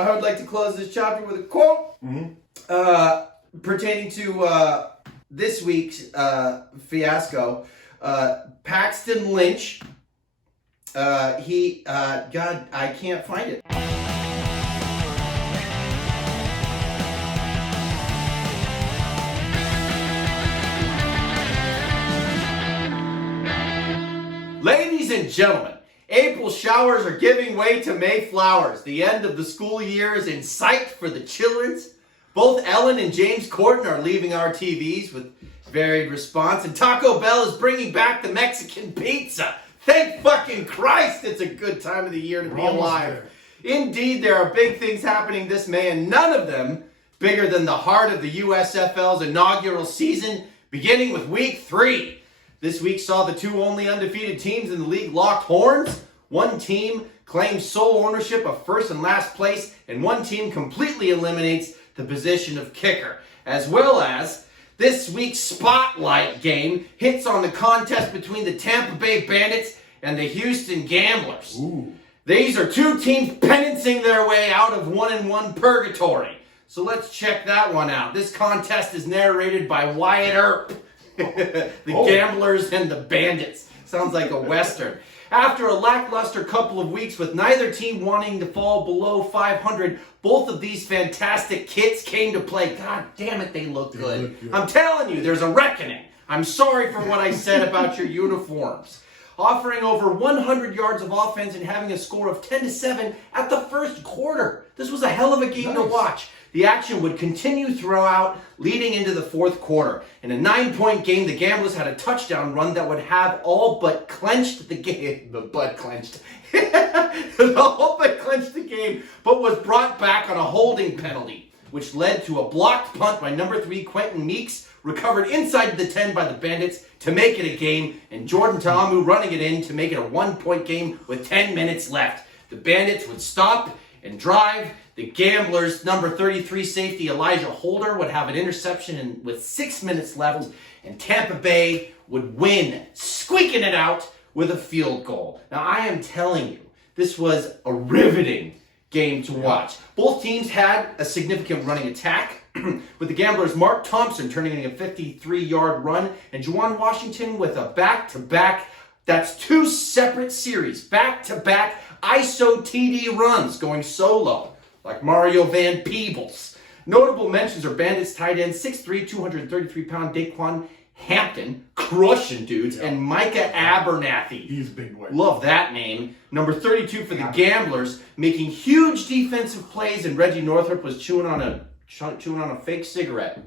I would like to close this chapter with a quote pertaining to this week's fiasco. Paxton Lynch, God, I can't find it. Ladies and gentlemen, April showers are giving way to May flowers. The end of the school year is in sight for the children's. Both Ellen and James Corden are leaving our TVs with varied response, and Taco Bell is bringing back the Mexican pizza. Thank fucking Christ, it's a good time of the year to be alive. Indeed, there are big things happening this May, and none of them bigger than the heart of the USFL's inaugural season, beginning with Week 3. This week saw the two only undefeated teams in the league locked horns. One team claims sole ownership of first and last place, and one team completely eliminates the position of kicker. As well as, this week's spotlight game hits on the contest between the Tampa Bay Bandits and the Houston Gamblers. Ooh. These are two teams penancing their way out of 1-1 purgatory. So let's check that one out. This contest is narrated by Wyatt Earp. The Gamblers and the Bandits. Sounds like a Western. After a lackluster couple of weeks with neither team wanting to fall below 500, both of these fantastic kits came to play. God damn it, they look good. I'm telling you, there's a reckoning. I'm sorry for what I said about your uniforms. Offering over 100 yards of offense and having a score of 10-7 at the first quarter. This was a hell of a game to watch. The action would continue throughout, leading into the fourth quarter. In a 9-point game, the Gamblers had a touchdown run that would have all but clinched the game. All but clinched the game, but was brought back on a holding penalty, which led to a blocked punt by number 3 Quentin Meeks, recovered inside the 10 by the Bandits to make it a game, and Jordan Ta'amu running it in to make it a 1-point game with 10 minutes left. The Bandits would stop and drive. The Gamblers' number 33 safety Elijah Holder would have an interception with 6 minutes left, and Tampa Bay would win, squeaking it out with a field goal. Now, I am telling you, this was a riveting game to watch. Both teams had a significant running attack, with the Gamblers' Mark Thompson turning in a 53-yard run, and Juwan Washington with a back-to-back. That's 2 separate series, back-to-back ISO TD runs going solo, like Mario Van Peebles. Notable mentions are Bandits tight end 6'3", 233-pound Daquan Hampton, crushing dudes, and Micah Abernathy. He's a big boy. Love that name. Number 32 for the Gamblers, making huge defensive plays, and Reggie Northrup was chewing on a fake cigarette.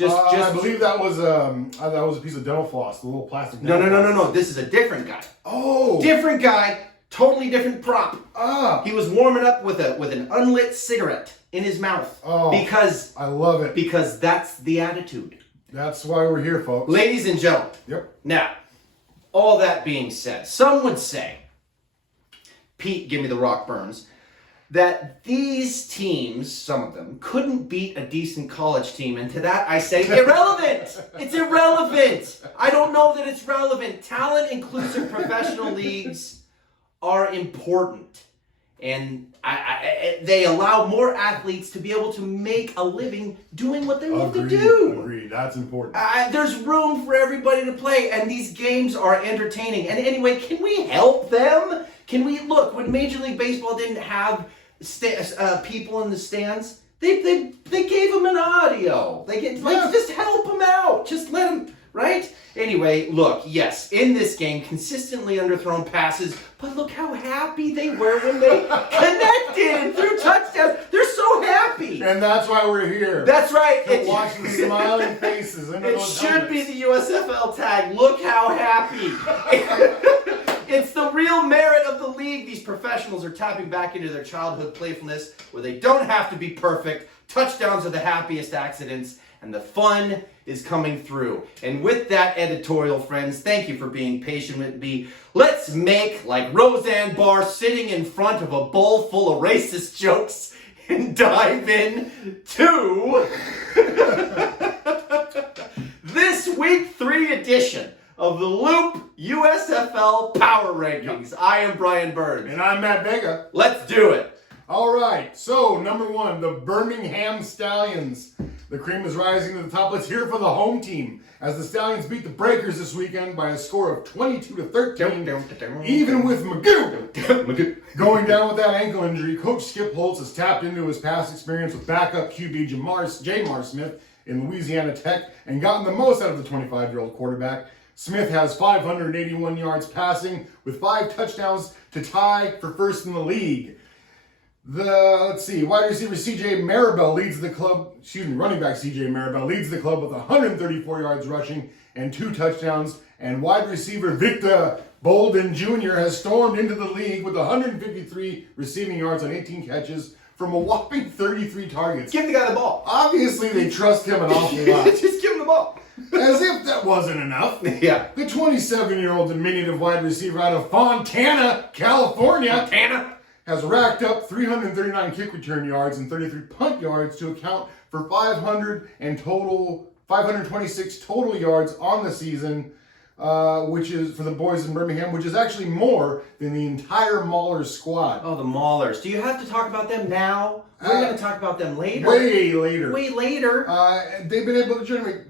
I believe that was a piece of dental floss, the little plastic. No. This is a different guy. Oh, different guy. Totally different prop. He was warming up with an unlit cigarette in his mouth. Oh, because I love it. Because that's the attitude. That's why we're here, folks. Ladies and gentlemen. Yep. Now, all that being said, some would say, Pete, give me the rock burns, that these teams, some of them, couldn't beat a decent college team. And to that I say, irrelevant! It's irrelevant! I don't know that it's relevant. Talent-inclusive professional leagues are important. And they allow more athletes to be able to make a living doing what they love to do. Agreed. That's important. There's room for everybody to play, and these games are entertaining. And anyway, can we help them? Can we look? When Major League Baseball didn't have people in the stands, they gave them an audio. Just help them out. Just let them. Right? Anyway, look, yes, in this game, consistently underthrown passes, but look how happy they were when they connected through touchdowns. They're so happy. And that's why we're here. That's right. To watch the smiling faces. It should be the USFL tag. Look how happy. It's the real merit of the league. These professionals are tapping back into their childhood playfulness where they don't have to be perfect. Touchdowns are the happiest accidents, and the fun is coming through. And with that, editorial friends, thank you for being patient with me. Let's make like Roseanne Barr sitting in front of a bowl full of racist jokes and dive in to this week 3 edition of the Loop USFL Power Rankings. I am Brian Burns. And I'm Matt Vega. Let's do it. All right, so number 1, the Birmingham Stallions. The cream is rising to the top. Let's hear it for the home team as the Stallions beat the Breakers this weekend by a score of 22-13. Even with Mcgough going down with that ankle injury, Coach Skip Holtz has tapped into his past experience with backup QB Jamar Smith in Louisiana Tech and gotten the most out of the 25-year-old quarterback. Smith has 581 yards passing with 5 touchdowns to tie for first in the league. Wide receiver CJ Maribel leads the club, running back CJ Maribel leads the club with 134 yards rushing and 2 touchdowns. And wide receiver Victor Bolden Jr has stormed into the league with 153 receiving yards on 18 catches from a whopping 33 targets. Give the guy the ball. Obviously, they trust him an awful lot. Just give him the ball. As if that wasn't enough. Yeah. The 27-year-old diminutive wide receiver out of Fontana, California, has racked up 339 kick return yards and 33 punt yards to account for 526 total yards on the season, which is for the boys in Birmingham, which is actually more than the entire Maulers squad. Oh, the Maulers. Do you have to talk about them now? We're going to talk about them later. Way later. Way later. They've been able to generate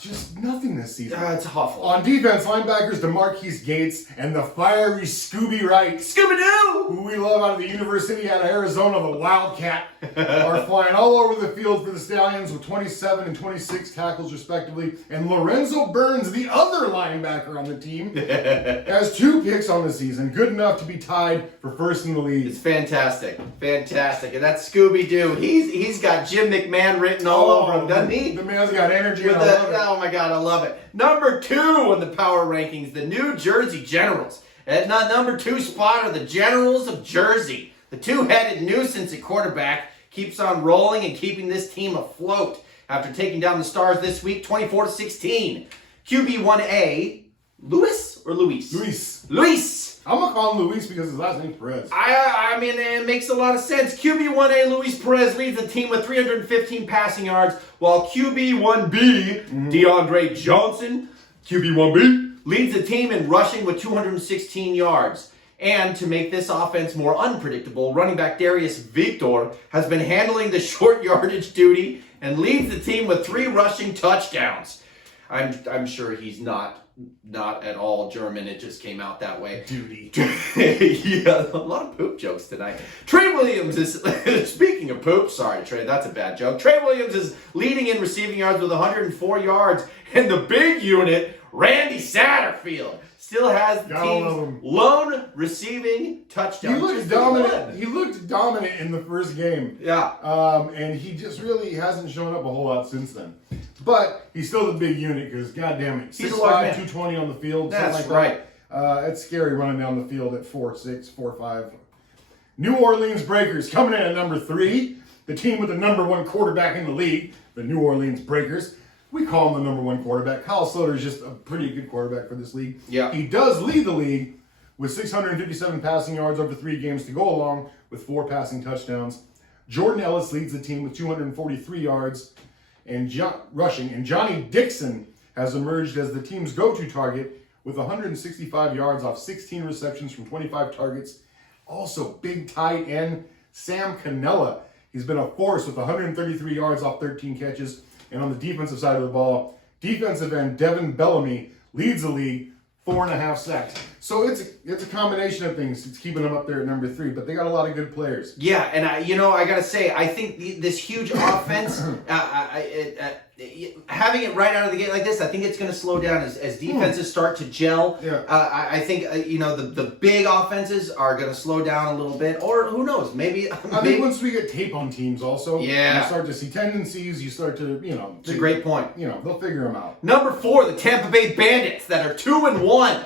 just nothing this season. It's awful. On defense, linebackers Demarquis Gates and the fiery Scooby Wright, Scooby-Doo! who we love out of the University out of Arizona, the Wildcat, are flying all over the field for the Stallions with 27 and 26 tackles respectively. And Lorenzo Burns, the other linebacker on the team, has 2 picks on the season, good enough to be tied for first in the league. It's fantastic. Fantastic. And that's Scooby-Doo. He's got Jim McMahon written all over him, doesn't he? The man's got energy. And I love it. Oh my God, I love it. Number 2 on the power rankings, the New Jersey Generals. At number 2 spot are the Generals of Jersey. The 2-headed nuisance at quarterback keeps on rolling and keeping this team afloat after taking down the Stars this week, 24-16. QB1A, Luis or Luis? Luis. I'm going to call him Luis because his last name's Perez. I mean, it makes a lot of sense. QB1A, Luis Perez, leads the team with 315 passing yards, while QB1B, DeAndre Johnson, QB1B, leads the team in rushing with 216 yards. And to make this offense more unpredictable, running back Darius Victor has been handling the short yardage duty and leads the team with 3 rushing touchdowns. I'm sure he's not at all German. It just came out that way. Duty. Yeah, a lot of poop jokes tonight. Trey Williams is, speaking of poop, sorry Trey, that's a bad joke. Trey Williams is leading in receiving yards with 104 yards. And the big unit, Randy Satterfield, still has the team's lone receiving touchdown. He looked dominant. He looked dominant in the first game. Yeah. And he just really hasn't shown up a whole lot since then. But he's still the big unit because, goddamn it, 6'5", 220 on the field. That's like right. It's scary running down the field at 4'6", 4'5". New Orleans Breakers coming in at number 3. The team with the number 1 quarterback in the league, the New Orleans Breakers. We call him the number 1 quarterback. Kyle Sloter is just a pretty good quarterback for this league. Yeah. He does lead the league with 657 passing yards over 3 games to go along with 4 passing touchdowns. Jordan Ellis leads the team with 243 yards and rushing. And Johnnie Dixon has emerged as the team's go-to target with 165 yards off 16 receptions from 25 targets. Also, big tight end Sam Cannella. He's been a force with 133 yards off 13 catches. And on the defensive side of the ball, defensive end Davin Bellamy leads the league, 4.5 sacks. So it's a combination of things. It's keeping them up there at number 3, but they got a lot of good players. Yeah, and I got to say, I think this huge offense, having it right out of the gate like this, I think it's going to slow down as defenses start to gel. Yeah. I think the big offenses are going to slow down a little bit, or who knows, maybe. I think once we get tape on teams, also, you start to see tendencies. You start to, it's a great point. They'll figure them out. Number 4, the Tampa Bay Bandits that are 2-1.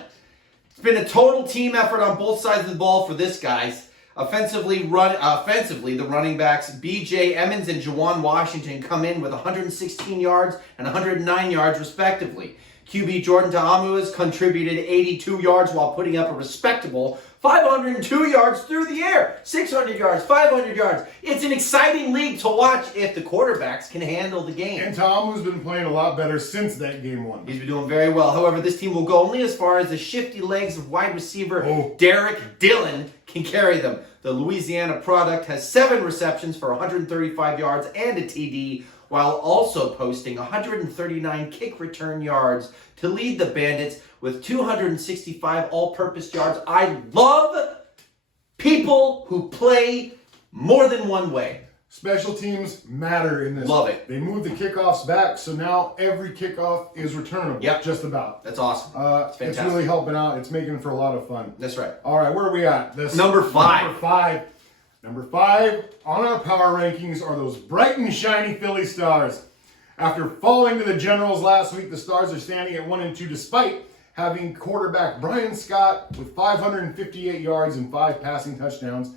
It's been a total team effort on both sides of the ball for this guys. Offensively, the running backs B.J. Emmons and Juwan Washington come in with 116 yards and 109 yards respectively. QB Jordan Ta'amu has contributed 82 yards while putting up a respectable 502 yards through the air. 600 yards, 500 yards. It's an exciting league to watch if the quarterbacks can handle the game. And Ta'amu's been playing a lot better since that game 1. He's been doing very well. However, this team will go only as far as the shifty legs of wide receiver Derrick Dillon can carry them. The Louisiana product has 7 receptions for 135 yards and a TD, while also posting 139 kick return yards to lead the Bandits with 265 all-purpose yards. I love people who play more than one way. Special teams matter in this. Love it. They moved the kickoffs back, so now every kickoff is returnable. Yep. Just about. That's awesome. It's really helping out. It's making for a lot of fun. That's right. All right, where are we at? Number 5. Number 5 on our power rankings are those bright and shiny Philly Stars. After falling to the Generals last week, the Stars are standing at 1-2 despite having quarterback Brian Scott with 558 yards and 5 passing touchdowns.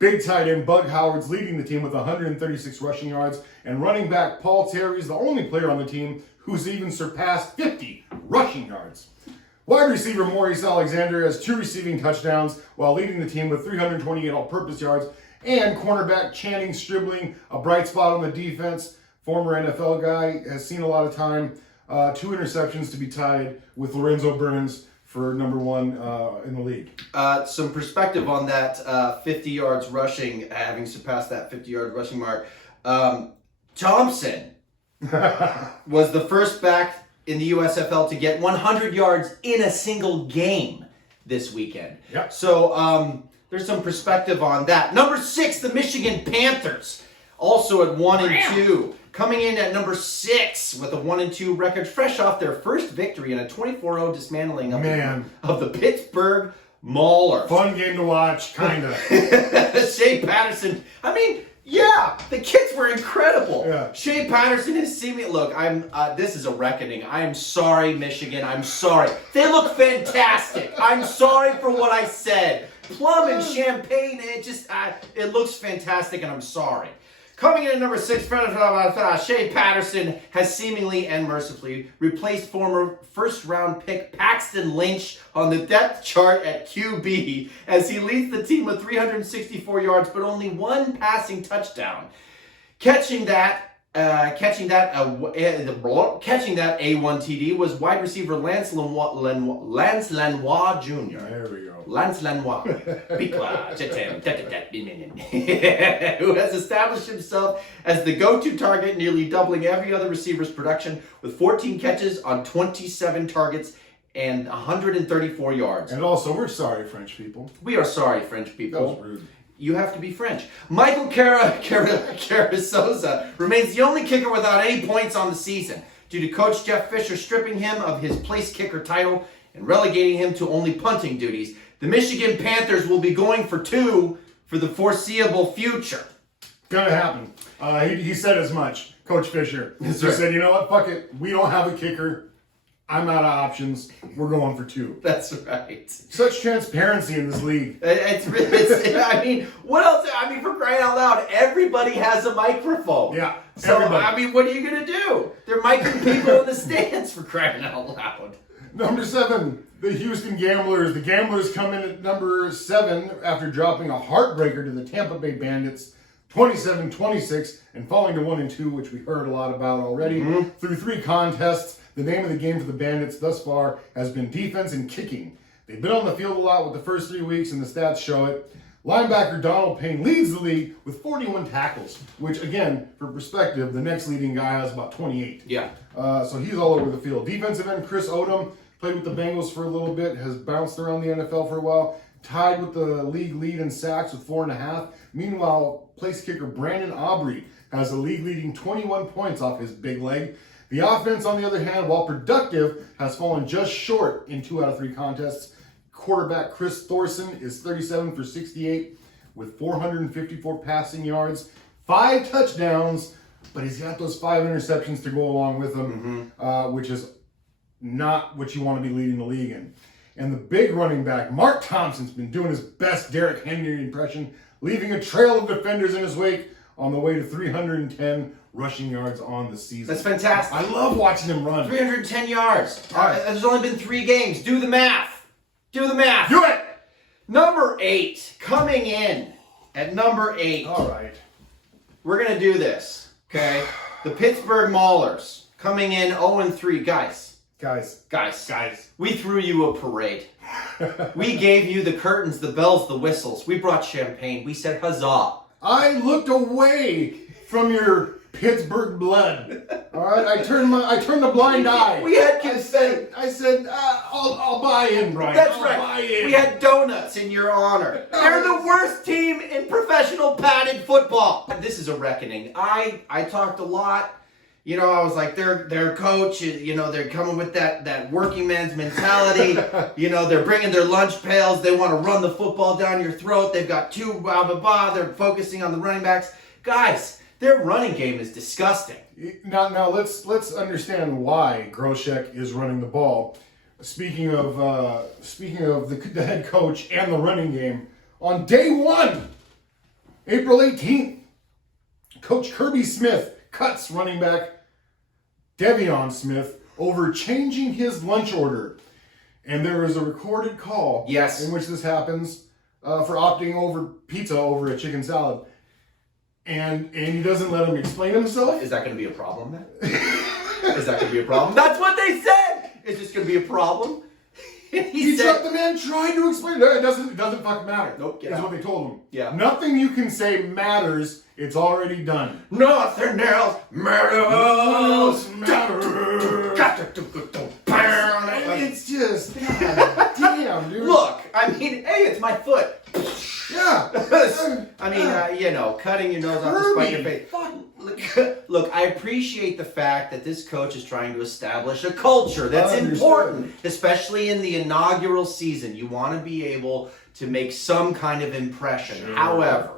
Big tight end Bug Howard's leading the team with 136 rushing yards, and running back Paul Terry is the only player on the team who's even surpassed 50 rushing yards. Wide receiver Maurice Alexander has 2 receiving touchdowns while leading the team with 328 all-purpose yards, and cornerback Channing Stribling, a bright spot on the defense, former NFL guy, has seen a lot of time, 2 interceptions to be tied with Lorenzo Burns for number 1 in the league. Some perspective on that 50 yards rushing, having surpassed that 50-yard rushing mark. Thompson was the first back in the USFL to get 100 yards in a single game this weekend. Yep. So there's some perspective on that. Number 6, the Michigan Panthers, also at 1-2. Coming in at number 6 with a 1-2 record, fresh off their first victory in a 24-0 dismantling of the Pittsburgh Maulers. Fun game to watch, kind of. Shea Patterson. I mean, yeah, the kids were incredible. Yeah. Shea Patterson is seeming. Look, this is a reckoning. I am sorry, Michigan. I'm sorry. They look fantastic. I'm sorry for what I said. Plum and champagne. It looks fantastic, and I'm sorry. Coming in at number 6, Shea Patterson has seemingly and mercifully replaced former first-round pick Paxton Lynch on the depth chart at QB as he leads the team with 364 yards but only 1 passing touchdown. Catching that A1 TD was wide receiver Lance Lanois Jr. There we go. Lance Lanois, who has established himself as the go-to target, nearly doubling every other receiver's production with 14 catches on 27 targets and 134 yards. And also, we're sorry, French people. We are sorry, French people. That was rude. You have to be French. Michael Carrizosa remains the only kicker without any points on the season due to Coach Jeff Fisher stripping him of his place kicker title and relegating him to only punting duties. The Michigan Panthers will be going for 2 for the foreseeable future. Gonna happen. He said as much, Coach Fisher. He said, you know what, fuck it. We don't have a kicker. I'm out of options. We're going for 2. That's right. Such transparency in this league. I mean, what else? I mean, for crying out loud, everybody has a microphone. Yeah. So, everybody. I mean, what are you going to do? They're micing people in the stands, for crying out loud. Number 7, the Houston Gamblers. The Gamblers come in at number 7 after dropping a heartbreaker to the Tampa Bay Bandits, 27-26, and falling to 1-2, which we heard a lot about already. Through 3 contests, the name of the game for the Bandits thus far has been defense and kicking. They've been on the field a lot with the first 3 weeks, and the stats show it. Linebacker Donald Payne leads the league with 41 tackles, which, again, for perspective, the next leading guy has about 28. Yeah. So he's all over the field. Defensive end Chris Odom played with the Bengals for a little bit, has bounced around the NFL for a while, tied with the league lead in sacks with 4.5. Meanwhile, place kicker Brandon Aubrey has a league-leading 21 points off his big leg. The offense, on the other hand, while productive, has fallen just short in 2 out of 3 contests. Quarterback Chris Thorson is 37 for 68 with 454 passing yards, 5 touchdowns, but he's got those 5 interceptions to go along with him, which is not what you want to be leading the league in. And the big running back, Mark Thompson's been doing his best Derrick Henry impression, leaving a trail of defenders in his wake on the way to 310 rushing yards on the season. That's fantastic. I love watching him run. 310 yards. Right. There's only been 3 games. Do the math. Do the math. Do it! Number 8. Coming in at number 8. All right. We're going to do this, okay? The Pittsburgh Maulers coming in 0-3. Guys, Guys. We threw you a parade. We gave you the curtains, the bells, the whistles. We brought champagne. We said huzzah. I looked away from your Pittsburgh blood. All right, I turned the blind eye. We had consent. I said, I'll buy in, Bryan. That's I'll right. buy in. We had donuts in your honor. They're the worst team in professional padded football. This is a reckoning. I talked a lot. You know, I was like, their coach, you know, they're coming with that working man's mentality. You know, they're bringing their lunch pails. They want to run the football down your throat. They've got two blah, blah, blah. They're focusing on the running backs. Guys, their running game is disgusting. Now let's understand why Groshek is running the ball. Speaking of the head coach and the running game, on day 1, April 18th, Coach Kirby Smith cuts running back Devion Smith over changing his lunch order. And there is a recorded call in which this happens for opting over pizza over a chicken salad. And he doesn't let him explain himself. Is that going to be a problem then? Is that going to be a problem? That's what they said! Is this going to be a problem? The man tried to explain it. It doesn't fucking matter. Nope, That's what they told him. Yeah. Nothing you can say matters. It's already done. Nothing else matters. It's just, God damn, dude. Look, I mean, hey, it's my foot. Yeah. I mean, you know, cutting your nose off to spite your face. Look, I appreciate the fact that this coach is trying to establish a culture that's important, especially in the inaugural season. You want to be able to make some kind of impression. Sure. However,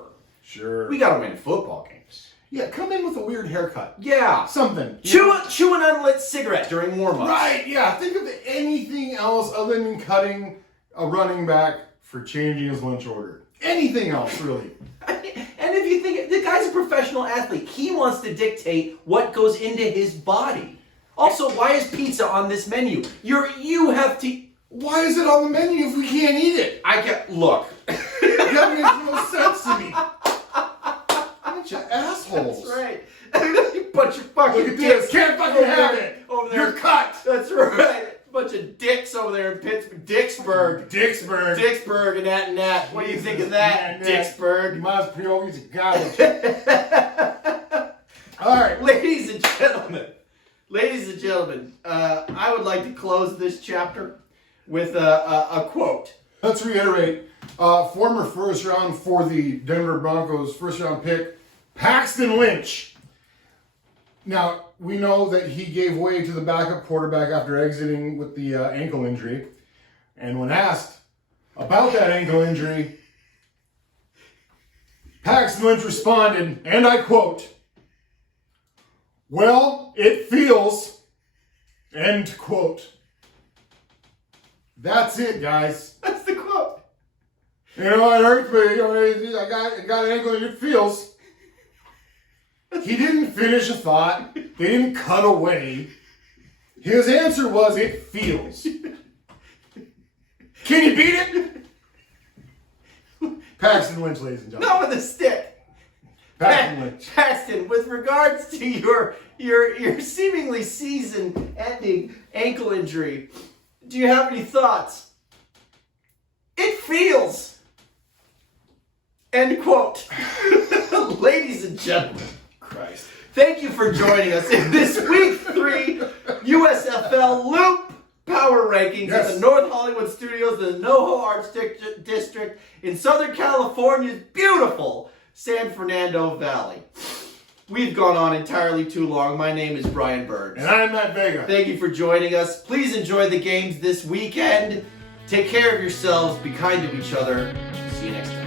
we got to win football games. Yeah, come in with a weird haircut. Yeah. Something. Chew an unlit cigarette during warm-ups. Right, yeah. Think of anything else other than cutting a running back for changing his lunch order. Anything else, really. And if you think, the guy's a professional athlete. He wants to dictate what goes into his body. Also, why is pizza on this menu? You have to... Why is it on the menu if we can't eat it? Look. That makes no sense to me. Bunch of assholes. That's right. Bunch of fucking Look at dicks. this. Can't fucking have it. Over there. You're cut. That's right. Bunch of dicks over there in Pittsburgh. Dixburg and that. What do you think of that, Dixburg? Mas Priori's garbage. All right. Ladies and gentlemen, I would like to close this chapter with a quote. Let's reiterate. Former first round for the Denver Broncos, first round pick, Paxton Lynch. Now, we know that he gave way to the backup quarterback after exiting with the ankle injury. And when asked about that ankle injury, Paxton Lynch responded, and I quote, "Well, it feels," end quote. That's it, guys. That's the quote. You know, it hurts me. I got an ankle injury. It feels. He didn't finish a thought. They didn't cut away. His answer was, "It feels." Can you beat it? Paxton Lynch, ladies and gentlemen. Not with a stick. Paxton Lynch. Paxton, with regards to your seemingly season-ending ankle injury, do you have any thoughts? It feels. End quote. Ladies and gentlemen. Christ. Thank you for joining us in this Week 3 USFL Loop Power Rankings at the North Hollywood Studios in the NoHo Arts District in Southern California's beautiful San Fernando Valley. We've gone on entirely too long. My name is Brian Bird. And I'm Matt Vega. Thank you for joining us. Please enjoy the games this weekend. Take care of yourselves. Be kind to each other. See you next time.